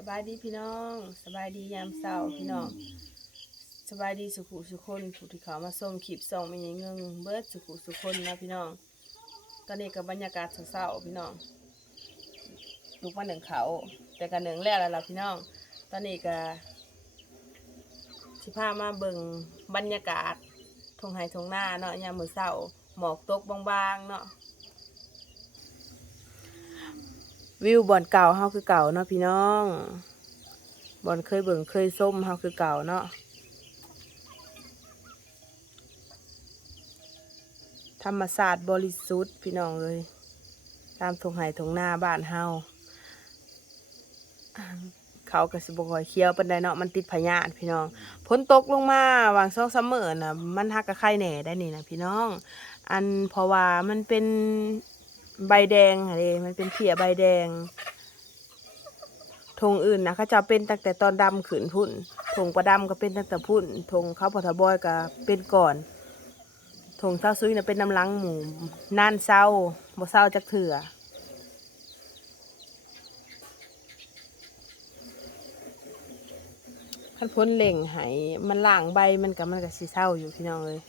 สบายดีพี่น้อง สบายดียามเช้าพี่น้อง สบายดีสุขุสุคนผู้ที่เขามาส่งคลิปส่งไม่ยังเงิงเบิดสุขุสุคนนะพี่น้อง ตอนนี้กับบรรยากาศเศร้าพี่น้องลุกมาหนึ่งเขาแต่กันหนึ่งแล้วแล้วล่ะพี่น้อง ตอนนี้ก็สิพามาเบิ่งบรรยากาศทงไห้ทงหน้าเนาะยามมื้อเช้าหมอกตกบางๆเนาะ วิวบ่อนเก่าเฮาคือเก่าเนาะพี่น้องบ่อนเคยเบิ่งเคยส้มเฮาคือเก่าเนาะธรรมศาสตร์บริสุทธิ์พี่น้องเลย ตามทงไห้ทงหน้าบ้านเฮาเขาก็สิบ่ค่อยเคี้ยวปานใดเนาะมันติดพยาธิพี่น้องฝนตกลงมาวางซอกซัมเมอร์น่ะมันฮักกะไข่แหน่ได้นี่นะพี่น้อง อันเพราะว่ามันเป็น ใบแดงค่ะเดมันเป็นเพียใบแดงธงอื่นนะเขาจะเป็นตั้งแต่ตอนดำขืนพุ่นธงประดำก็เป็นตั้งแต่พุ่นธงข้าวปอทบอยก็เป็นก่อนธงเศร้าซุยนะเป็นน้ำลังหมูน่านเศร้าบ่เศร้าจักเถื่อคันพ้นเล่งไหมันล่างใบมันกับมันก็สิเศร้าอยู่พี่น้องเลย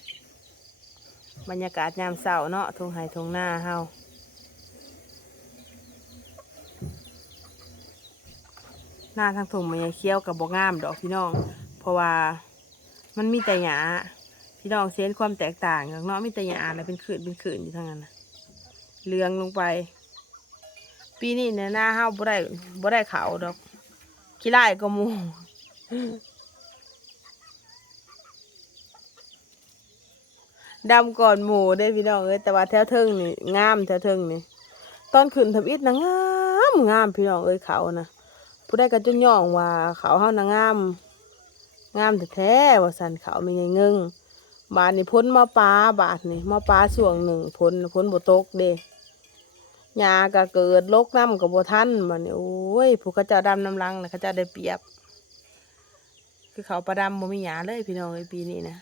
บรรยากาศยามเศร้าเนาะทงไห้ทงหน้าเฮา หน้าทางถุงมันยังเคี้ยวกับบงามดอกพี่น้อง เพราะว่ามันมีแต่หยาพี่น้องเส้นความแตกต่างอย่างเนาะมีแต่หยาแล้วเป็นขืนเป็นขืนอยู่ทั้งนั้นนะเลืองลงไป ปีนี้เนี่ยหน้าห้าวบ่ได้บ่ได้ขาวดอกขี้ไล่ก็มูดำก่อนหมูได้พี่น้องเอ้ยแต่ว่าแถวเทิงนี่งามแถวเทิงนี่ตอนขึ้นทำอิฐนะงามงามพี่น้องเอ้ยเขานะ ผู้ใดก็จนย่องว่าเขาเฮานางงาม งามแท้ๆว่าสันเขาไม่ไงเงิงบาทนี่พ้นมาปลาบาทนี่มาปลาส่วงหนึ่งพ้นพ้นบ่ตกเด้ยาก็เกิดโรคน้ำกับบ่ทันบาดนี่โอ้ยผู้เขาเจ้าดำน้ำลังนะเขาเจ้าได้เปรียบ คือเขาประดำบ่มีหยาเลยพี่น้องไอปีนี้นะ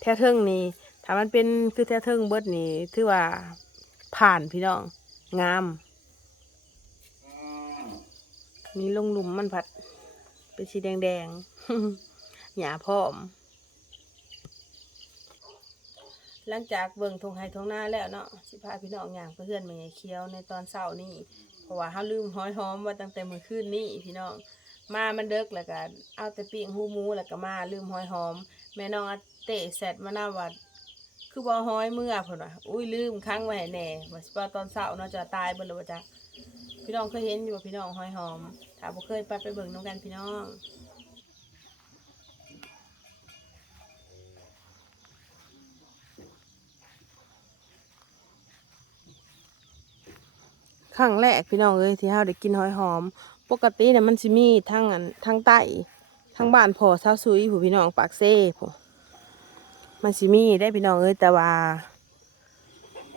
แท้เทิงนี่ถ้ามันเป็นคือแท้เทิงเบิดนี่ถือว่าผ่านพี่น้องงาม มีลงหลุมมันผัด เป็นสีแดงๆหยาพร้อม หลังจากเบิ่งทงไห้ทงหน้าแล้วเนาะสิพาพี่น้องอย่างเพื่อนมาเคี้ยวในตอนเช้านี่เพราะว่าเฮาลืมห้อยหอมว่าตั้งแต่มื้อคืนนี้พี่น้องมามันเดึกแล้วก็เอาแต่ปิ้งหูมูแล้วก็มาลืมห้อยหอม แม่น้องอเตะแซดมาหน้าวัด คือบ่ห้อยเมื่อพุ่นว่าอุ้ยลืมค้างไว้แน่ว่าสิว่าตอนเช้าเนาะจะตายเบิ่แล้วบ่จ๊ะพี่น้องเคยเห็นอยู่บ่พี่น้องหอยหอมถ้าบ่เคยไปไปเบิ่งน้ำกันพี่น้องครั้งแรกพี่น้องเอ้ยที่เฮาได้กินหอยหอม ปกติเนี่ยมันสิมีทั้งอันทั้งใต้ทั้งบ้านพ่อเซาซุยผู้พี่น้องปากเซ่ผู้ มันสิมีได้พี่น้องเอ้ยแต่ว่า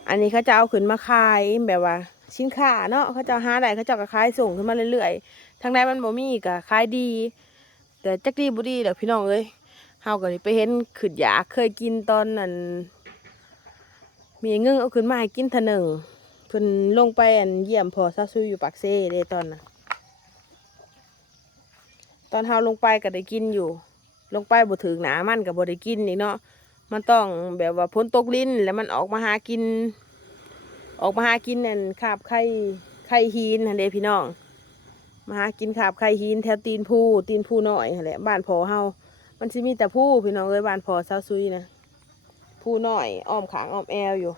อันนี้เขาจะเอาขึ้นมาขายแบบว่าสินค้าเนาะเขาจะเอาหาได้เขาจะเอาก็ขายส่งขึ้นมาเรื่อยๆทางใดมันบ่มีก็ขายดี แต่จักดีบ่ดีเด้อพี่น้องเอ้ยเฮาก็ได้ไปเห็นขึ้นยาเคยกินตอนนั้นมีเงิงเอาขึ้นมาให้กินทอหนึ่งเพิ่นลงไปอันเยี่ยมพอซาซุยอยู่ปากเซ่เด้ตอนน่ะตอนเฮาลงไปก็ได้กินอยู่ ลงไปบ่ถึงหนามันก็บ่ได้กินอีกเนาะ มันต้องแบบว่าพ้นตกลิ้นแล้วมันออกมาหากิน ออกมาหากินนั่นคาบไข่ไข่ฮีนหั่นเด้พี่น้อง มาหากินคาบไข่ฮีนแถวตีนผู้ตีนผู้น้อยหั่นแหละบ้านพอเฮามันสิมีแต่ผู้พี่น้องเอ้ยบ้านพอเซาซุยนะผู้น้อยอ้อมขางอ้อมแอวอยู่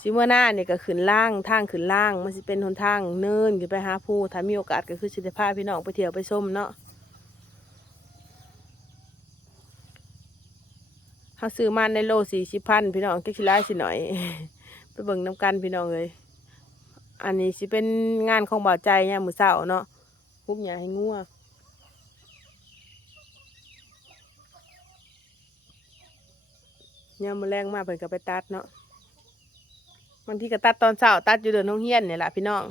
สิเมื่อหน้าเนี่ยก็ขึ้นล่างทางขึ้นล่าง มันสิเป็นหนทางเนินขึ้นไปหาผู้ถ้ามีโอกาสก็คือสิได้พาพี่น้องไปเที่ยวไปชมเนาะ เขาซื้อมาในโลสี่สิบพันพี่น้องก็คิดร้ายสิหน่อย ไปเบิ่งน้ำกันพี่น้องเลยอันนี้สิเป็นงานของบ่าวใจเนี่ยมือเสาเนาะคุบหยาให้งัวเนี่ยามมือแรงมากเพิ่นก็ไปตัดเนาะบางทีก็ตัดตอนเช้าตัดอยู่เดินน้องเฮียนเนี่ยแหละพี่น้อง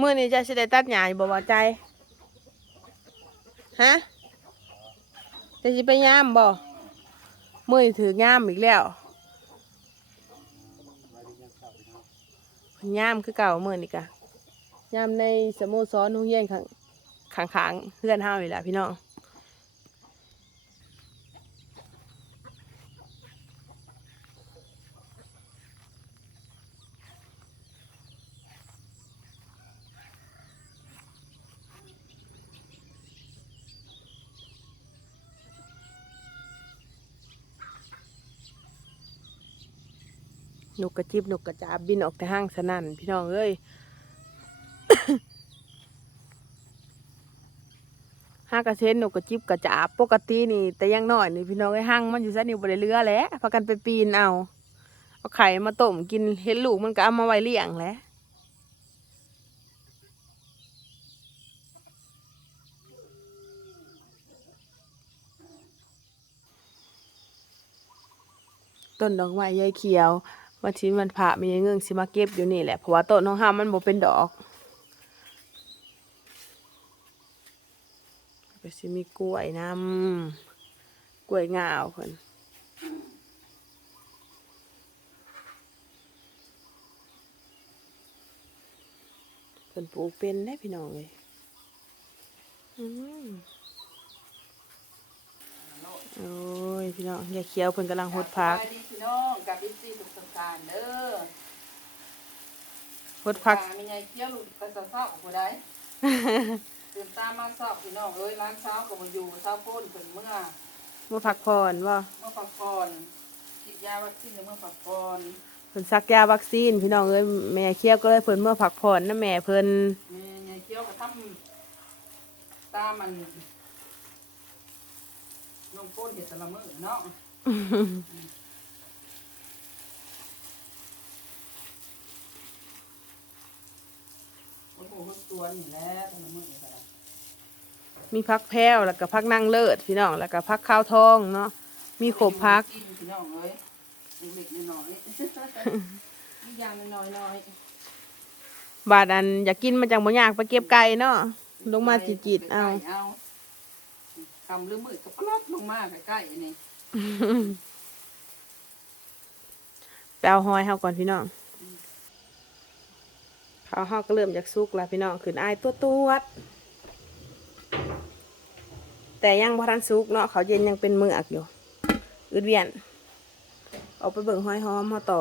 มื้อนี้จะสิได้ตัดหญ้าบ่บ่าวใจฮะจะสิไปยามบ่ มือนี่ถือง่ามอีกแล้วย่ามคือเก่าเมื่อนี่กะยามในสโมสรนุ่งเย็นขังขังๆเพื่อนห้าวอีกแหละพี่น้อง นกกระจิบนกกระจาบบินออกแต่ห้างสนั่นพี่น้องเอ้ยห้างกระเซ็นนกกระจิบกระจาบปกตินี่ แต่ยังน้อยนี่พี่น้องไอ้ห้างมันอยู่ซะนี่บ่ได้เรือแหล้วพากันไปปีนเอาเอาไข่มาต้มกินเห็นลูกมันก็เอามาไว้เลี้ยงแหล้วต้นดอกไม้ยายเขียว วันทีมันผ่ามีเงื่งสิมาเก็บอยู่นี่แหละเพราะว่าต้นของห้ามมันบ่เป็นดอกก็สิมีกล้วยนำกล้วยงาวเพิ่นเพิ่นปลูกเป็นได้พี่น้องเลยอืมโอ้ น้องยายเขียวเพิ่นกำลังหดพักสบายดีพี่น้องกับอิซี่สุขสงกรารเด้อหดพักตามีไงเคี้ยวลูกไปสาวๆของผู้ใดตื่นตามมาสอบพี่น้องเอ้ยร้านเช้าก็มาอยู่เช้าโพ้นเพิ่นเมื่อมาพักผ่อนว่าเมื่อพักผ่อนฉีดยาวัคซีนเมื่อพักผ่อนเพิ่นซักยาวัคซีนพี่น้องเอ้ยแม่เคียวก็เลยเพิ่นเมื่อพักผ่อนนะแม่เพิ่นมีไงเคี้ยวก็ทำตามมัน น้องโพ้นเห็ดแตะละมื้อเนาะโอ้โหมันตัวนี่แหละแตะละมื้อนี่ก็ได้มีพักแพ้วแล้วก็พักนั่งเลิศพี่น้องแล้วก็พักข้าวทองเนาะมีขบพักกินพี่น้องเอ้ยเล็กๆน้อยๆอีกอย่างน้อยๆบาดอันอยากกินมาจากบ่ยากไปเก็บไก่เนาะลงมาจิตๆเอาเอา คำหรือมือก็ปลดลงมาใกล้ๆนี่ไปเอาหอยเฮาก่อนพี่น้องเขาเฮาก็เริ่มจากสุกแล้วพี่น้องขึ้นอายตัวตัวแต่ยังบ่ทันสุกเนาะเขาเย็นยังเป็นมืออักอยู่อึดเวียนออกไปเบิ่งหอยหอมเฮาต่อ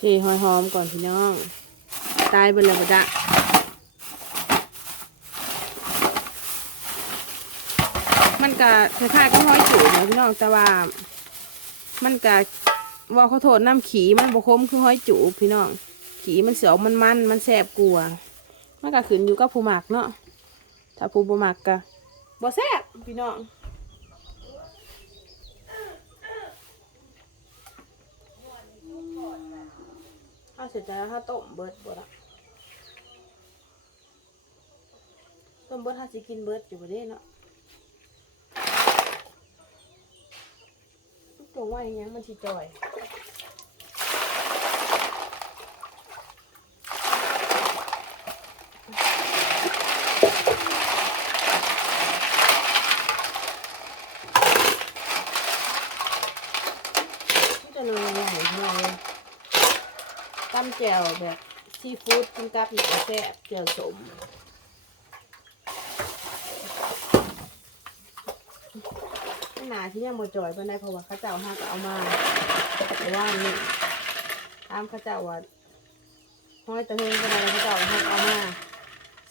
ที่หอยหอมก่อนพี่น้อง ตายบนแล้วบดะมันก็คล้ายๆกับหอยจูบนะพี่น้องแต่ว่า มันก็ว่าเขาโทษน้ำขีมันบคมคือห้อยจูบพี่น้อง ขีมันเสียวมันมันมันแสบกลัวมันก็ขึ้นอยู่กับผู้หมักเนาะถ้าผู้บ่หมักก็บ่แสบพี่น้อง ถ้าเสร็จแล้วถ้าต้มเบิร์ดบ่ละต้มเบิร์ดถ้าสิกินเบิร์ดอยู่บ่ได้เนาะตรงว่าอย่างเงี้ยมันสิจอยมันจะนอนใหญ่ๆเลยตั้มแจ่วแบบซีฟู้ดกินกับหนังแซ่บแจ่วสมหนาที่ยังบ่จ่อยเพิ่นได้เพราะว่าข้าเจ้าห้าก็เอามาแต่ว่านี่ตามข้าเจ้าว่าห้อยตะเฮงเพิ่นอะไรเข้าเจ้าห้าก็เอามา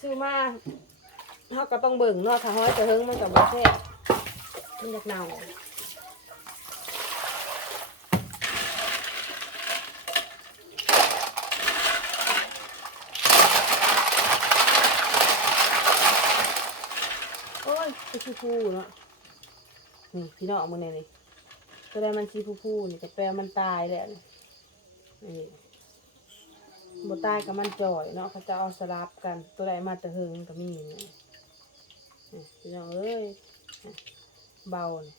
ซื้อมาเฮาก็ต้องเบิ่งเนาะถ้าห้อยตะเฮงมันก็บ่แซ่บมันอยากเน่าโอ้ยคือฟูๆเนาะนี่พี่น้องมึงเนี่ยนี่ตัวใดมันชีผู้ผู้นี่แต่แปลมันตายแล้วนี่นี่บตายกับมันจ่อยเนาะเขาจะเอาสลับกันตัวใดมาแตะเฮงก็มีนี่พี่น้องเอ้ยเบานี่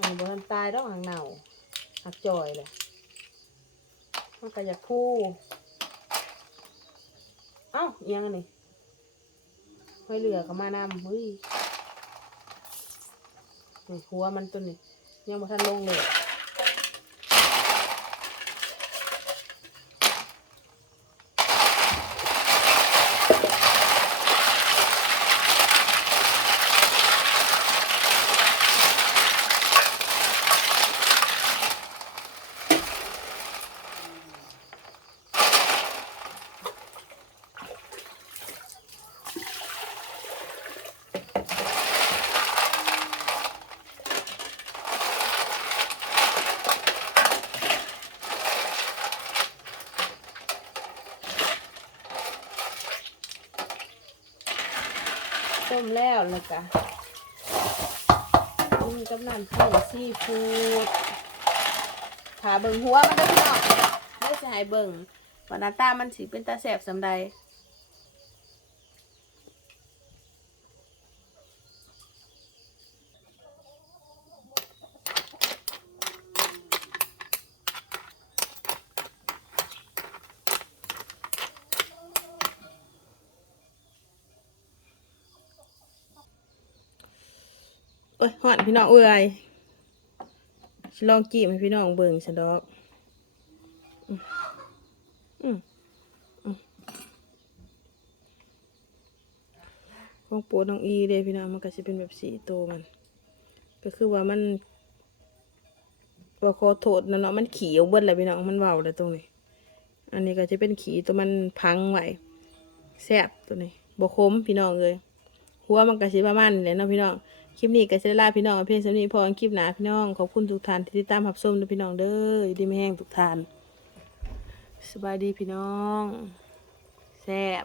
อันบทันตายดอกหางเน่าหักจ่อยเลยมันก็อยากผู้เอ้าเอียงอันนี้ห้อยเหลือก็มานำเฮ้ย หัวมันตัวนี้ยังบ่ทันลงเลย มแล้วแล้วก็นี่กำลังเพิ่มซีฟู้ดถาเบิ่งหัวมันได้อพี่น้องไม่ใช่ให้เบิ่งว่าหน้าตามันสิเป็นตาแสบสำใด เอ้ยหอนพี่น้องเอ้ยฉันลองจีบให้พี่น้องเบิ่งฉันดอกอืมอืมอืมของปรดน้องอีเด้พี่น้องมันก็จะเป็นแบบสีโตวมัน ก็คือว่ามันว่าขอโทษนะเนาะมันขี่เอาเบิดเลยพี่น้องมันเว้าเลยตรงนี้ อันนี้ก็จะเป็นขี่ตัวมันพังไว้แซบตัวนี้บกคมพี่น้องเลยหัวมันก็สิประมาณนี้แหละเนาะพี่น้อง คลิปนี้ก็จะได้ลาพี่น้องเอาเพียงสำนี้พอคลิปหนาพี่น้องขอบคุณทุกท่านที่ติดตามรับชมด้วยพี่น้องเด้ออยู่ดีไม่แห้งทุกท่านสบายดีพี่น้องแซ่บ